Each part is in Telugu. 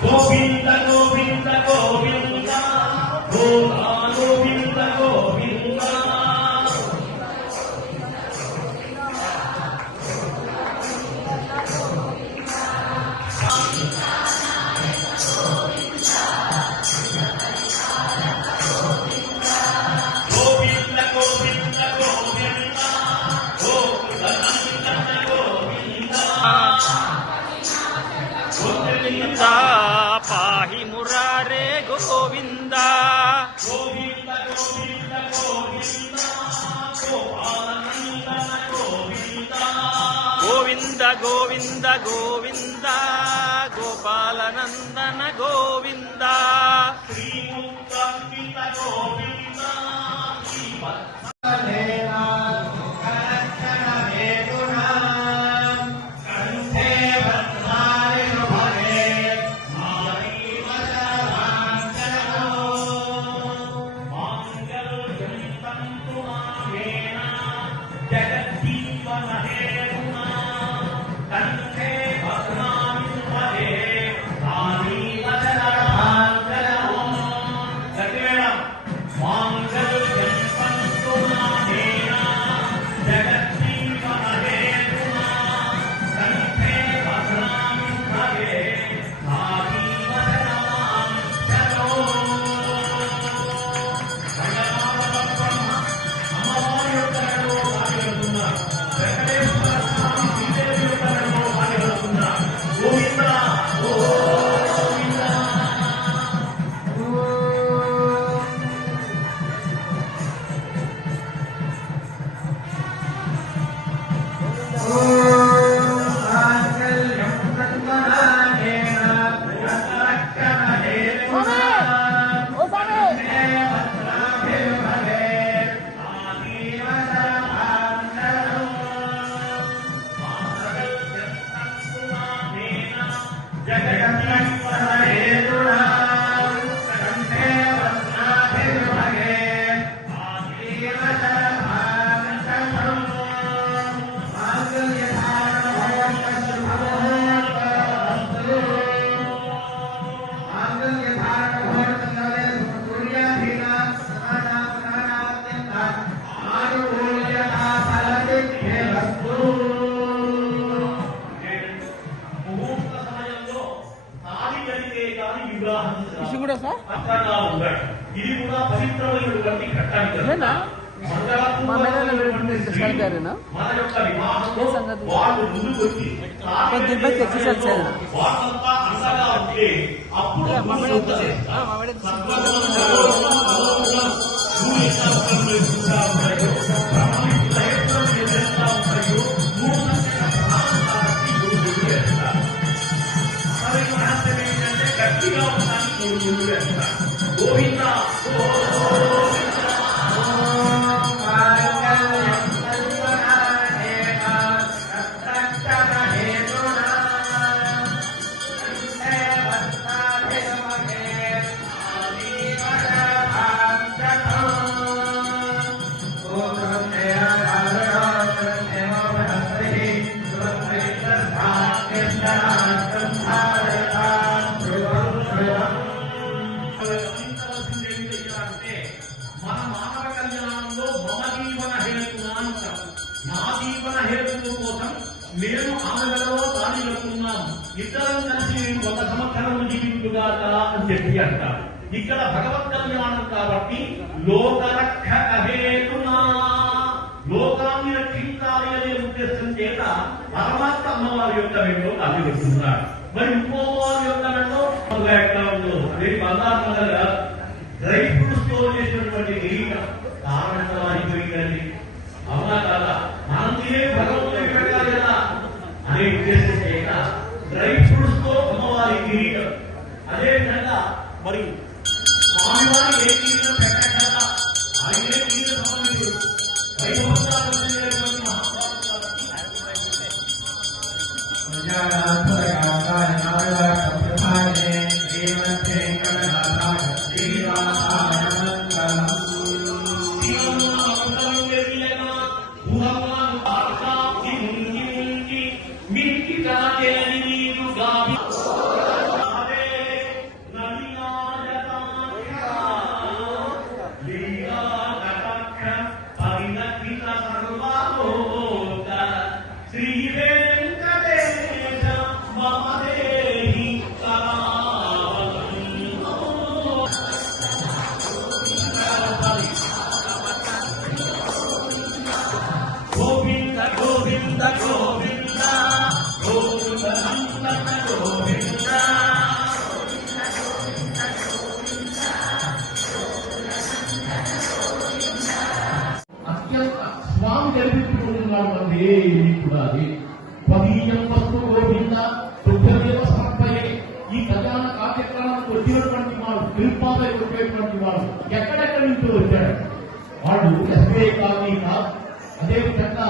గోవింద గోవింద గోవింద గోవింద గోవింద గోవింద పాహి మురారే గోవింద గోవింద గోవింద గోవింద గోపాలనందన గోవింద గోవింద గోవింద గోవింద గోపాలనందన గోవింద శ్రీముక్తాంకిత గోవింద ఇది కూడా పవిత్రమైనటువంటి ఘట్టాన్ని మన యొక్క వివాహంలో వాళ్ళు ముందుకు వచ్చి వాళ్ళంతా అండగా ఉంటే అప్పుడు గట్టిగా గోవింద మన మానవ కళ్యాణంలో మమ జీవన హేతునా అంటాం. నా జీవన హేతువు కోసం మేము ఆమెలలో తాళి కట్టుకున్నాం, ఇద్దరం కలిసి 100 సంవత్సరాలు జీవించుగాక అని చెప్పి అంటారు. ఇక్కడ భగవత్ కళ్యాణం కాబట్టి లోకరక్షక హేతునా, లోకాన్ని రక్షించాలి ఉద్దేశం చేత పరమాత్మ అమ్మవారి యొక్క మెడలో కాళ్ళు పెట్టుకున్నాడు. మరి ఇంకో వారి యొక్క మెడలో ఎట్లా ఉందో అదే బంగారు నగర డ్రై ఫ్రూట్స్ తో చేసినటువంటి కిరీటం కారణంగా మారిపోయిందండి. అవునా కాదా? మనం తినే భగవంతుడికి పెట్టాలి కదా అనే ఉద్దేశం చేత డ్రై ఫ్రూట్స్ తో అమ్మవారి కిరీటం. అదే విధంగా మరి స్వామివారి ఏ కిరీటం పెట్టాలి కదా ఆయనే కిరీట సంబంధించి వైభవంతులైనటువంటి స్వామి జరిపించుకుంటున్నాడు కూడా అది పదీయం వస్తు గోవింద దుఃఖదేవ సమర్పయే. ఈ కళ్యాణ కార్యక్రమానికి వచ్చినటువంటి వాడు తిరుపాపై వచ్చేటువంటి వాడు ఎక్కడెక్కడి నుంచి వచ్చాడు. వాడు ఎస్బీఐ కాలనీ కాదు, అదేవిధంగా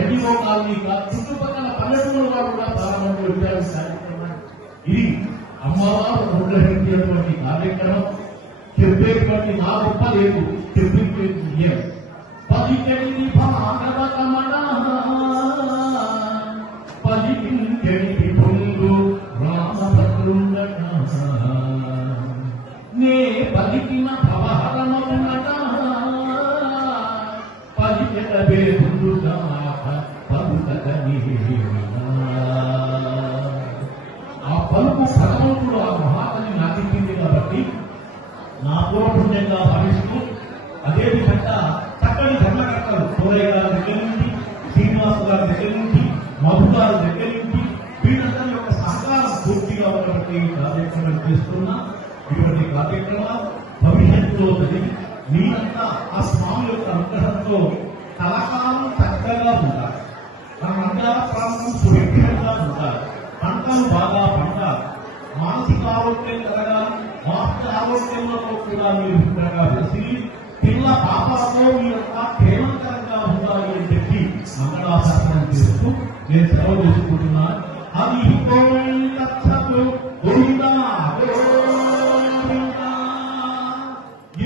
ఎన్జిఓ కాలనీ కాదు, చుట్టుపక్కల పల్లెటూరు వాడు కూడా చాలా మంది వచ్చారు కార్యక్రమాన్ని. ఇది అమ్మవారు నిర్వహించేటువంటి కార్యక్రమం. చెప్పేటువంటి నా గొప్ప లేదు, చెప్పించేది పదికెళ్ళి భాగవతమణ పదికెళ్ళి పొంగు రామభద్రుండట నే పలికిన భవహరమవునట పదికెళ్ళబే ముందుగాక పలుకని ఆ పలుకు భగవంతుడు ఆ మహాతని నాటించింది కాబట్టి నా పూర్వపుణ్యంగా భావిస్తూ అదేవిధంగా చక్కని ధర్మకర్తలు సోరయ్య గారి దగ్గర నుంచి శ్రీనివాస్ గారి దగ్గర నుంచి మధు గారి దగ్గర నుంచి వీళ్ళందరి యొక్క సహకారం పూర్తిగా ఉన్నటువంటి కార్యక్రమం చేస్తున్నా. ఇటువంటి కార్యక్రమాలు భవిష్యత్తులో జరిగి మీరంతా ఆ స్వామి యొక్క అనుగ్రహంతో కళాకాలం చక్కగా ఉంటారు. మన మండల ప్రాంతం సుభిక్షంగా ఉంటారు. పంటలు బాగా పండాలి. మానసిక ఆరోగ్యం కలగాలి. వాస్తవ ఆరోగ్యంలో కూడా మీరు శుభ్రంగా వెలిసి పిల్ల పాపాలతో మీరంతా ప్రేమకరంగా ఉండాలి అని చెప్పి మంగళాశాసనం చేస్తూ నేను సెలవు చేసుకుంటున్నాను. అది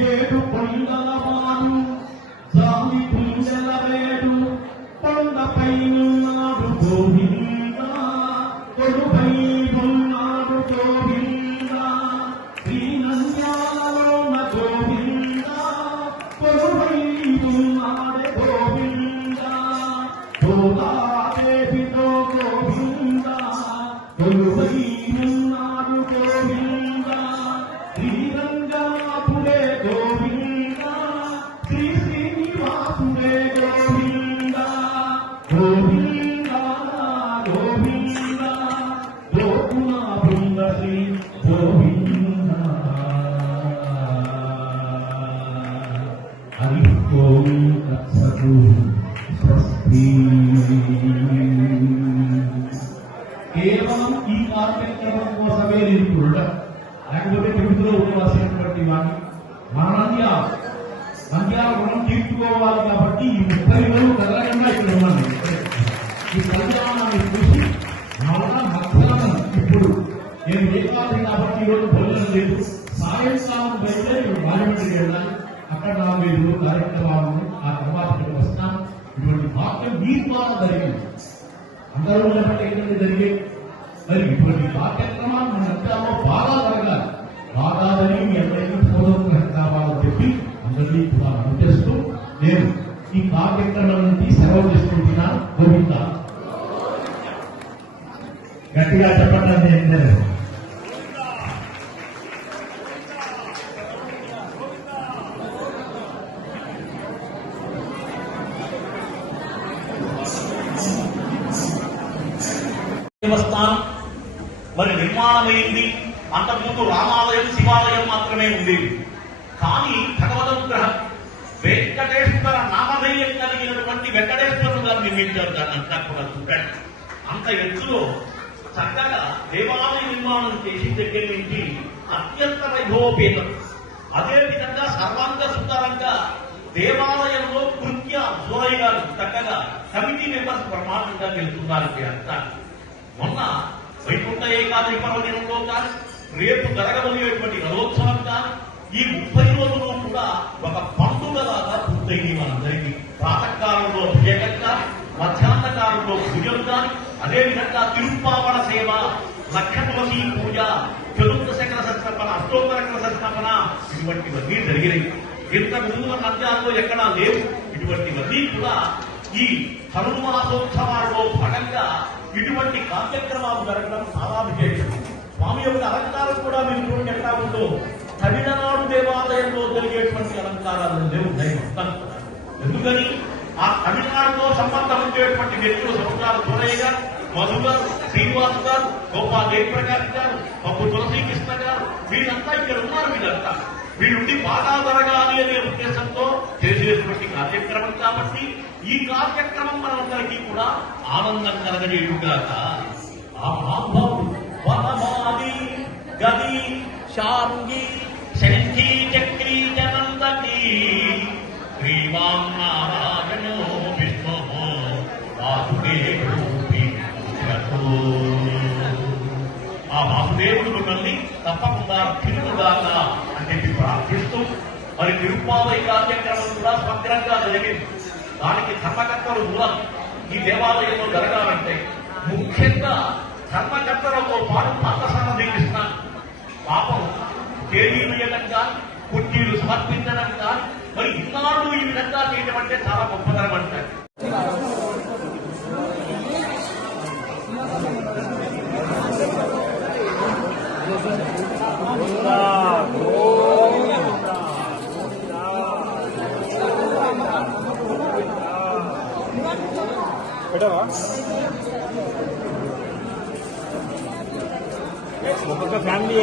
ఏడు పొందల వాడు జామి పుంజల వేడు కొండపై ఉన్నాడు గోవింద కొడుపై ఉన్నాడు గోవింద శ్రీనంద్యాలలోన గోవింద కొడుపై ఉన్నాడు గోవింద గోదాదేవితో గోవింద కొడుపై ఉన్నాడు గోవింద శ్రీరంగనాథుడే గోవింద శ్రీ శ్రీనివాసుడే గోవింద గోవింద గోవింద గోకుల బృంద శ్రీ గోవింద హరి ఓం తత్సతు స్వస్తి. కేవలం ఈ కార్యక్రమం కోసమే నేను చూడడం, లేకపోతే తిరుపతిలో ఉండవలసినటువంటి వాడిని నంద్యాల రుణం తీర్చుకోవాలి కాబట్టి ఈ 30 రోజులు కదలకుండా ఇక్కడ ఉన్నాను. ఈ కళ్యాణాన్ని చూసి మళ్ళా మధ్యాహ్నం ఇప్పుడు నేను ఏకాది కాబట్టి ఈరోజు భోజనం లేదు. సాయంకాలం బయలుదేరి రాజమండ్రికి వెళ్ళాలి. అక్కడ 45 కార్యక్రమాలను ఆ తర్వాత ఇక్కడికి వస్తాను. ఇటువంటి భాగ్యం మీ ద్వారా జరిగింది. అందరూ నిలబట్టి ఏంటంటే జరిగేది. మరి ఇటువంటి కార్యక్రమాలు మన నంద్యాలలో బాగా జరగాలి. బాగా జరిగి మీ అందరికీ పూర్వగ్రహం కావాలని చెప్పి అందరినీ కూడా అనుచేస్తూ నేను ఈ కార్యక్రమం నుండి సెలవు చేసుకుంటున్నాను. గోవింద గట్టిగా చెప్పండి. నేను దేవస్థానం మరి నిర్మాణమైంది. అంతకుముందు రామాలయం, శివాలయం మాత్రమే ఉండేవి. కానీ భగవదనుగ్రహం వెంకటేశ్వర నామధేయం కలిగినటువంటి వెంకటేశ్వరుడు గారు నిర్మించారు. దాన్ని అంతా కూడా చూడండి. అంత ఎత్తులో చక్కగా దేవాలయ నిర్మాణం చేసి దగ్గర నుంచి అత్యంత వైభవోపేతం, అదేవిధంగా సర్వాంగ సుందరంగా దేవాలయంలో కృత్య సూరయ్య గారు చక్కగా కమిటీ మెంబర్స్ ప్రమాణంగా గెలుస్తున్నారు. అంతా మొన్న వైకుంఠ ఏకాదశి పర్వదినంలో కానీ, రేపు జరగబోయేటువంటి రథోత్సవం కానీ, ఈ 30 రోజులు కూడా ఒక పండుగలాగా పూర్తయింది మనందరికీ. ప్రాతకాలంలో అభిషేకం కానీ, మధ్యాహ్న కాలంలో పూజలు కానీ, అదేవిధంగా తిరుప్పావడ సేవ, లక్ష తులసి పూజ, చతుర్దశకర సంస్థాపన, అష్టోత్తరకర సంస్థాపన, ఇటువంటివన్నీ జరిగినాయి. ఇంతకు ముందు మన మధ్యాహ్నంలో ఎక్కడా లేవు. ఇటువంటివన్నీ కూడా ఈ హనుమాసోత్సవాలలో భాగంగా ఇటువంటి కార్యక్రమాలు జరగడం చాలా విశేషం. స్వామి యొక్క అలంకారం కూడా మీరు చూడండి ఎట్లా ఉందో. తమిళనాడు దేవాలయంలో జరిగేటువంటి అలంకారాలు ఉన్నాయి మొత్తం. ఎందుకని ఆ తమిళనాడుతో సంబంధం ఉండేటువంటి వ్యక్తులు సముద్రాలు సూరయ్య గారు, మధు గారు, శ్రీనివాస్ గారు, గోపాల్ జయప్రకాష్ గారు, పప్పు తులసీకృష్ణ గారు, వీళ్ళంతా ఇక్కడ ఉన్నారు. వీళ్ళంతా వీళ్ళుండి బాగా జరగాలి అనే ఉద్దేశంతో చేసేటువంటి కార్యక్రమం కాబట్టి ఈ కార్యక్రమం మనందరికీ కూడా ఆనందం కలగజేయుగాక. ఆ మహాభావుడు వనమాలి గది శాంగి శంఖీ చక్రీ జనందకీ శ్రీమాన్ నారాయణో విష్ణు వాసుదేవుడు. ఆ వాసుదేవుడు మిమ్మల్ని తప్పకుండా తిరుగుగాక అని చెప్పి ప్రార్థిస్తూ మరి తిరుప్పావై కార్యక్రమం కూడా సమగ్రంగా జరిగింది. దానికి ధర్మకర్తలు మూలం. ఈ దేవాలయంలో జరగాలంటే ముఖ్యంగా ధర్మకర్తలతో పాటు పార్థసారథి కృష్ణ పాపం తేదీలు వేయడం కానీ, కుర్చీలు సమర్పించడం కానీ, మరి ఇన్నాళ్ళు ఈ విధంగా చేయడం అంటే చాలా గొప్పతనం అంటారు. ఒక్కొక్క ఫ్యామిలీ